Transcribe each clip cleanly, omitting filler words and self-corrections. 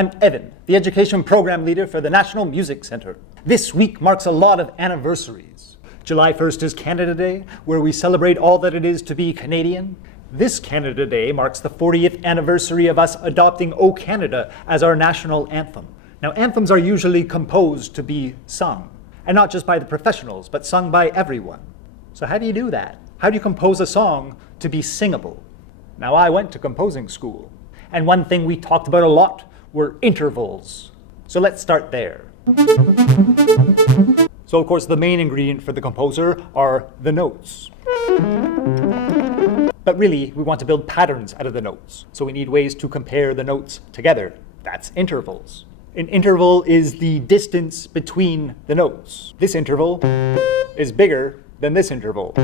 I'm Evan, the Education Program Leader for the National Music Center. This week marks a lot of anniversaries. July 1st is Canada Day, where we celebrate all that it is to be Canadian. This Canada Day marks the 40th anniversary of us adopting O Canada as our national anthem. Now, anthems are usually composed to be sung, and not just by the professionals, but sung by everyone. So how do you do that? How do you compose a song to be singable? Now, I went to composing school, and one thing we talked about a lot were intervals. So let's start there. So of course the main ingredient for the composer are the notes. But really we want to build patterns out of the notes. So we need ways to compare the notes together. That's intervals. An interval is the distance between the notes. This interval is bigger than this interval.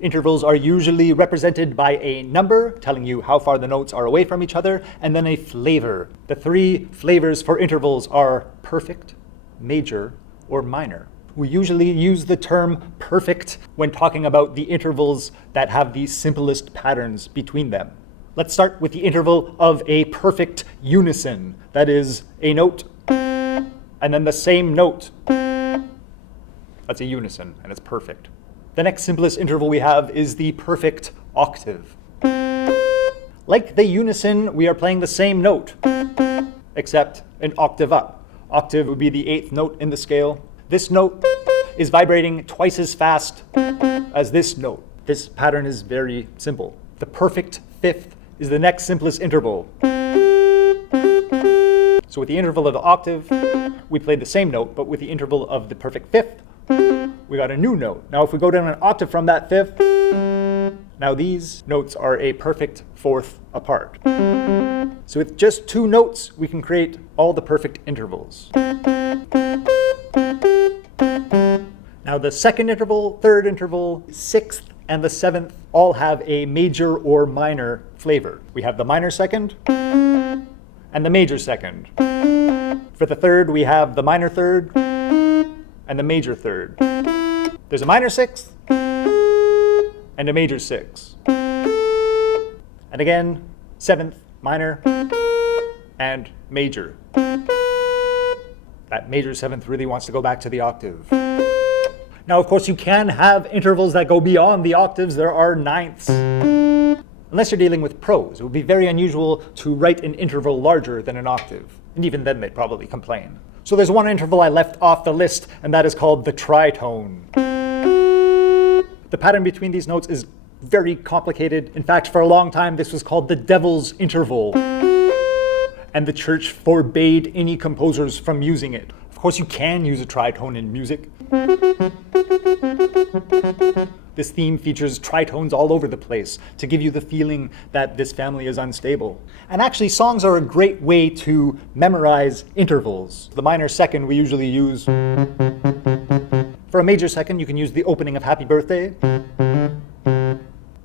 Intervals are usually represented by a number telling you how far the notes are away from each other, and then a flavor. The three flavors for intervals are perfect, major, or minor. We usually use the term perfect when talking about the intervals that have the simplest patterns between them. Let's start with the interval of a perfect unison. That is a note, and then the same note. That's a unison, and it's perfect. The next simplest interval we have is the perfect octave. Like the unison, we are playing the same note, except an octave up. Octave would be the 8th note in the scale. This note is vibrating twice as fast as this note. This pattern is very simple. The perfect 5th is the next simplest interval. So with the interval of the octave, we played the same note, but with the interval of the perfect 5th, we got a new note. Now if we go down an octave from that 5th, now these notes are a perfect 4th apart. So with just 2 notes, we can create all the perfect intervals. Now the second interval, third interval, 6th, and the 7th all have a major or minor flavor. We have the minor second and the major second. For the third, we have the minor third and the major third. There's a minor 6th and a major 6. And again, 7th, minor, and major. That major 7th really wants to go back to the octave. Now, of course, you can have intervals that go beyond the octaves. There are 9ths. Unless you're dealing with prose, it would be very unusual to write an interval larger than an octave. And even then, they'd probably complain. So there's one interval I left off the list, and that is called the tritone. The pattern between these notes is very complicated. In fact, for a long time, this was called the devil's interval. And the church forbade any composers from using it. Of course, you can use a tritone in music. This theme features tritones all over the place to give you the feeling that this family is unstable. And actually, songs are a great way to memorize intervals. The minor second we usually use. For a major second, you can use the opening of Happy Birthday.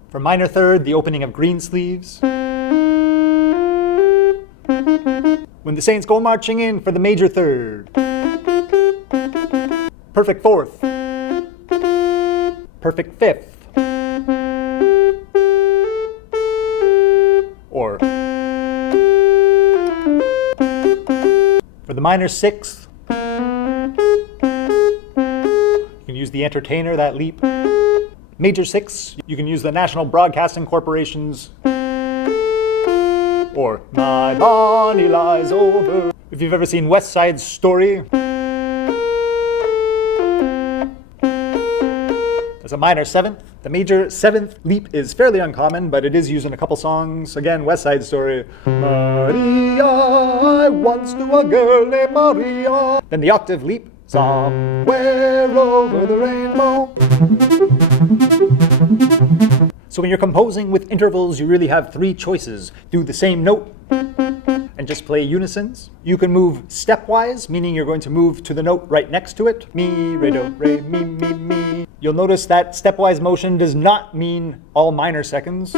For minor third, the opening of Green Sleeves. When the Saints go marching in for the major third. Perfect 4th. Perfect 5th. Or for the minor 6th, you can use the entertainer, that leap. Major 6, you can use the National Broadcasting Corporation's or My Bonnie Lies Over. If you've ever seen West Side Story, that's a minor 7th. The major 7th leap is fairly uncommon, but it is used in a couple songs. Again, West Side Story. Maria, I once knew a girl named Maria. Then the octave leap. Somewhere over the rainbow. So when you're composing with intervals, you really have 3 choices. Do the same note and just play unisons. You can move stepwise, meaning you're going to move to the note right next to it. Mi, re, do, re, mi, mi, mi. You'll notice that stepwise motion does not mean all minor seconds.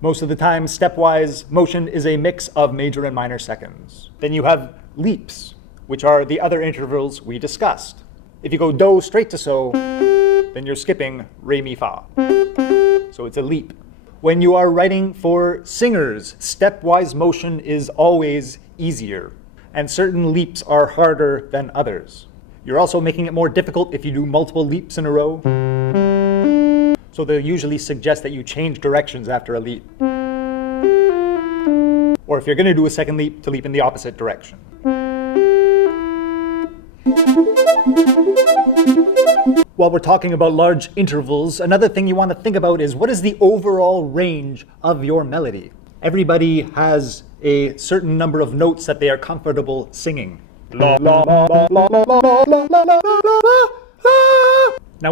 Most of the time, stepwise motion is a mix of major and minor seconds. Then you have leaps, which are the other intervals we discussed. If you go do straight to so, then you're skipping re, mi, fa. So it's a leap. When you are writing for singers, stepwise motion is always easier, and certain leaps are harder than others. You're also making it more difficult if you do multiple leaps in a row. So they'll usually suggest that you change directions after a leap. Or if you're going to do a second leap, to leap in the opposite direction. While we're talking about large intervals, another thing you want to think about is what is the overall range of your melody? Everybody has a certain number of notes that they are comfortable singing. Now,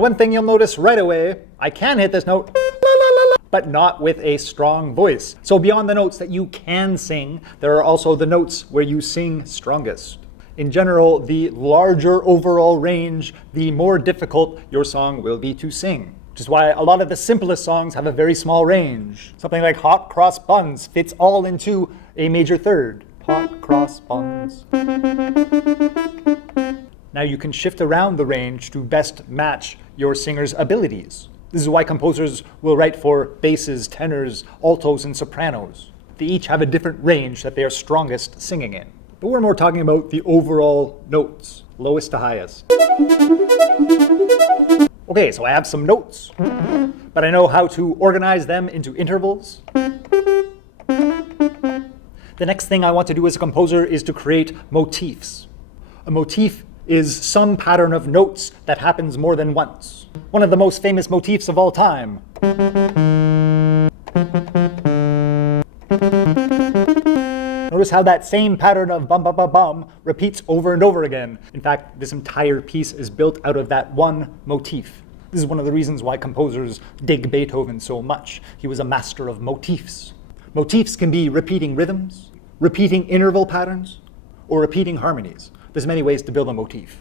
one thing you'll notice right away, I can hit this note, but not with a strong voice. So beyond the notes that you can sing, there are also the notes where you sing strongest. In general, the larger overall range, the more difficult your song will be to sing. Which is why a lot of the simplest songs have a very small range. Something like Hot Cross Buns fits all into a major third. Hot cross buns. Now you can shift around the range to best match your singer's abilities. This is why composers will write for basses, tenors, altos, and sopranos. They each have a different range that they are strongest singing in. But we're more talking about the overall notes, lowest to highest. Okay, so I have some notes, but I know how to organize them into intervals. The next thing I want to do as a composer is to create motifs. A motif is some pattern of notes that happens more than once. One of the most famous motifs of all time. Notice how that same pattern of bum bum bum bum repeats over and over again. In fact, this entire piece is built out of that one motif. This is one of the reasons why composers dig Beethoven so much. He was a master of motifs. Motifs can be repeating rhythms, repeating interval patterns, or repeating harmonies. There's many ways to build a motif.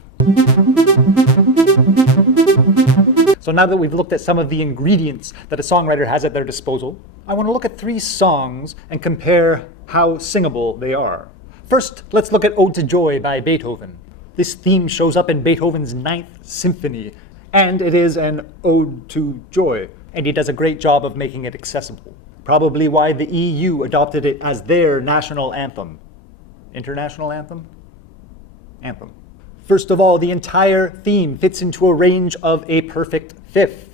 So now that we've looked at some of the ingredients that a songwriter has at their disposal, I want to look at 3 songs and compare how singable they are. First, let's look at Ode to Joy by Beethoven. This theme shows up in Beethoven's 9th Symphony, and it is an ode to joy, and he does a great job of making it accessible. Probably why the EU adopted it as their national anthem. International anthem? Anthem. First of all, the entire theme fits into a range of a perfect fifth.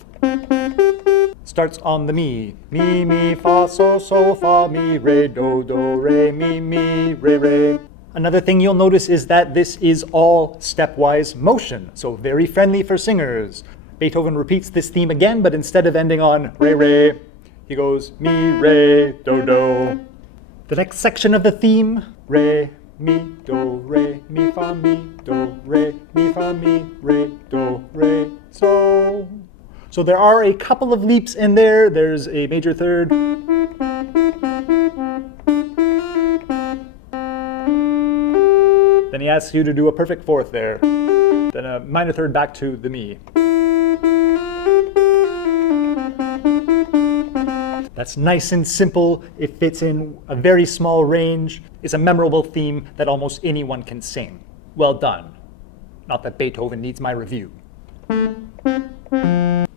Starts on the mi. Mi, mi, fa, so, fa, mi, re, do, re, mi, re, re. Another thing you'll notice is that this is all stepwise motion, so very friendly for singers. Beethoven repeats this theme again, but instead of ending on re, re, he goes mi, re, do. The next section of the theme, re, mi, do, re, mi, fa, mi, do, re, mi, fa, mi, re, do, re, so. So there are a couple of leaps in there. There's a major third. Then he asks you to do a perfect fourth there. Then a minor third back to the mi. That's nice and simple. It fits in a very small range. It's a memorable theme that almost anyone can sing. Well done. Not that Beethoven needs my review.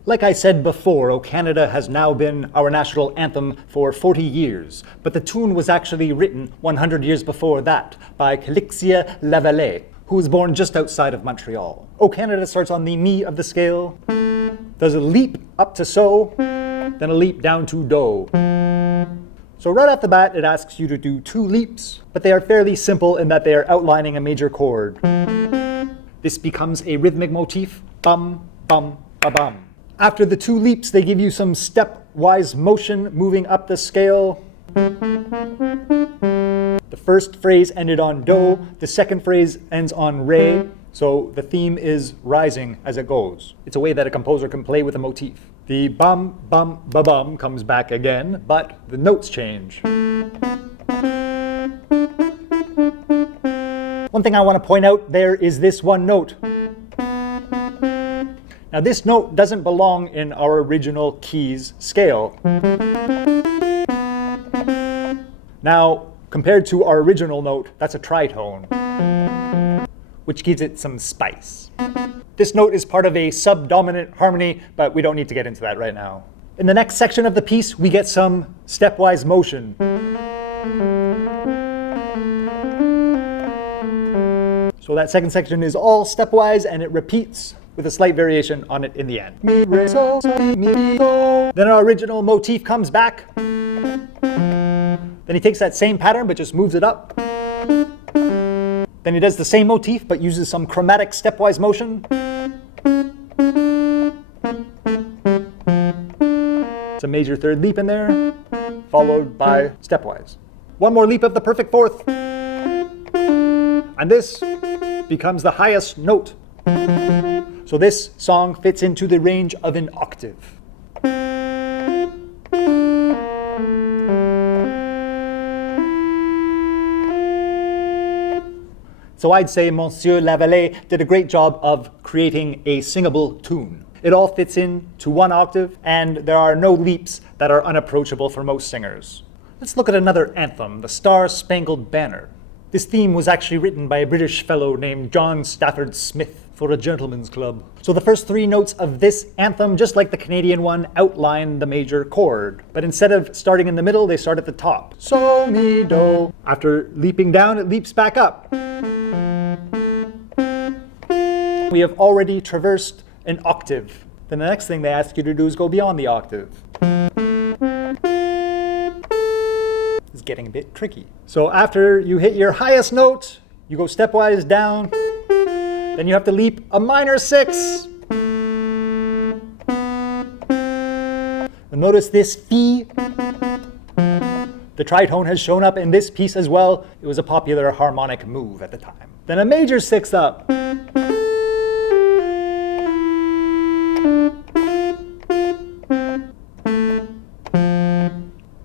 Like I said before, O Canada has now been our national anthem for 40 years, but the tune was actually written 100 years before that by Calixia Lavallée, who was born just outside of Montreal. O Canada starts on the mi of the scale, does a leap up to so, then a leap down to do. So right off the bat, it asks you to do 2 leaps, but they are fairly simple in that they are outlining a major chord. This becomes a rhythmic motif, bum, bum, ba-bum. After the 2 leaps, they give you some stepwise motion moving up the scale. The first phrase ended on do, the second phrase ends on re, so the theme is rising as it goes. It's a way that a composer can play with a motif. The bum, bum, ba-bum comes back again, but the notes change. One thing I want to point out there is this one note. Now this note doesn't belong in our original keys scale. Now, compared to our original note, that's a tritone, which gives it some spice. This note is part of a subdominant harmony, but we don't need to get into that right now. In the next section of the piece, we get some stepwise motion. So that second section is all stepwise, and it repeats with a slight variation on it in the end. Mi, re, so, mi, do. Then our original motif comes back. Then he takes that same pattern but just moves it up. Then he does the same motif but uses some chromatic stepwise motion. It's a major third leap in there, followed by stepwise. One more leap of the perfect fourth. And this becomes the highest note. So this song fits into the range of an octave. So I'd say Monsieur Lavallee did a great job of creating a singable tune. It all fits into one octave, and there are no leaps that are unapproachable for most singers. Let's look at another anthem, the Star-Spangled Banner. This theme was actually written by a British fellow named John Stafford Smith for a gentleman's club. So the first three notes of this anthem, just like the Canadian one, outline the major chord. But instead of starting in the middle, they start at the top. So, mi, do. After leaping down, it leaps back up. We have already traversed an octave. Then the next thing they ask you to do is go beyond the octave. It's getting a bit tricky. So after you hit your highest note, you go stepwise down. Then you have to leap a minor six. And notice this phi. The tritone has shown up in this piece as well. It was a popular harmonic move at the time. Then a major six up.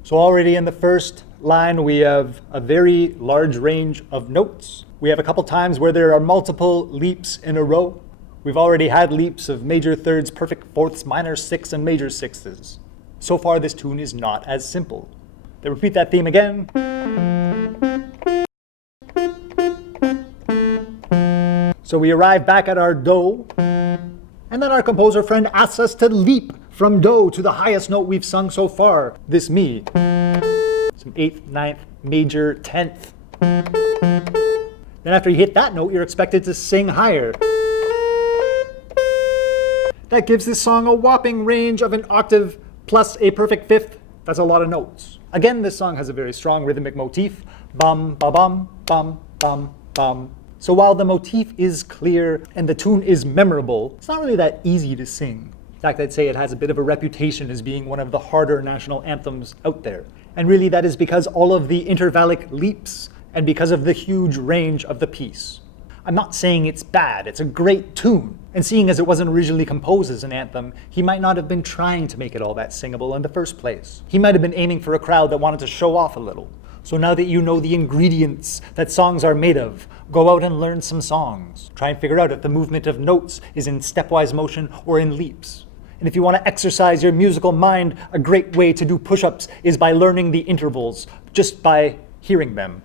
So already in the first line, we have a very large range of notes. We have a couple times where there are multiple leaps in a row. We've already had leaps of major thirds, perfect fourths, minor sixths, and major sixths. So far, this tune is not as simple. They repeat that theme again. So we arrive back at our do, and then our composer friend asks us to leap from do to the highest note we've sung so far, this mi. Some 8th, 9th, major, 10th. Then after you hit that note, you're expected to sing higher. That gives this song a whopping range of an octave plus a perfect fifth. That's a lot of notes. Again, this song has a very strong rhythmic motif. Bum, ba bum, bum, bum, bum. So while the motif is clear and the tune is memorable, it's not really that easy to sing. In fact, I'd say it has a bit of a reputation as being one of the harder national anthems out there. And really that is because all of the intervallic leaps and because of the huge range of the piece. I'm not saying it's bad, it's a great tune. And seeing as it wasn't originally composed as an anthem, he might not have been trying to make it all that singable in the first place. He might have been aiming for a crowd that wanted to show off a little. So now that you know the ingredients that songs are made of, go out and learn some songs. Try and figure out if the movement of notes is in stepwise motion or in leaps. And if you want to exercise your musical mind, a great way to do push-ups is by learning the intervals, just by hearing them.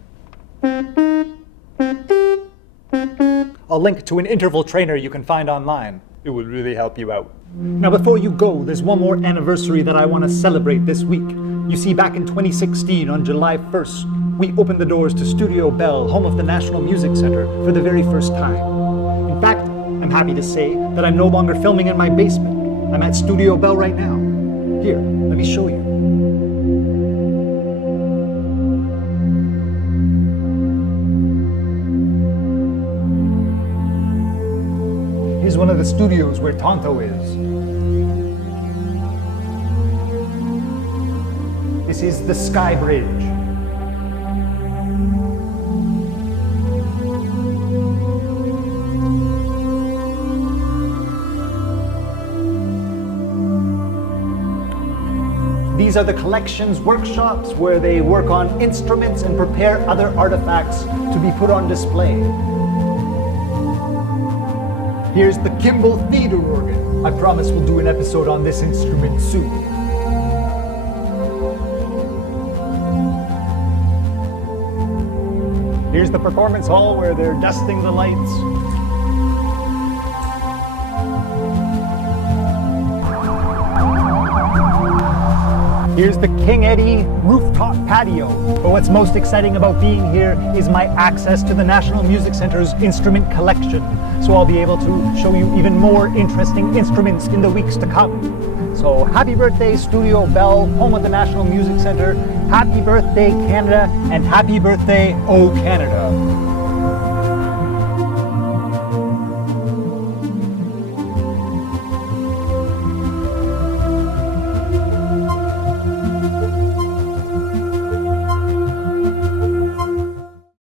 I'll link to an interval trainer you can find online. It will really help you out. Now before you go, there's one more anniversary that I want to celebrate this week. You see, back in 2016, on July 1st, we opened the doors to Studio Bell, home of the National Music Center, for the very first time. In fact, I'm happy to say that I'm no longer filming in my basement. I'm at Studio Bell right now. Here, let me show you. Here's one of the studios where Tonto is. This is the Sky Bridge. These are the collections workshops where they work on instruments and prepare other artifacts to be put on display. Here's the Kimball Theater organ. I promise we'll do an episode on this instrument soon. Here's the performance hall where they're dusting the lights. Here's the King Eddie rooftop patio. But what's most exciting about being here is my access to the National Music Centre's instrument collection. So I'll be able to show you even more interesting instruments in the weeks to come. So happy birthday Studio Bell, home of the National Music Centre. Happy birthday Canada, and happy birthday, oh Canada.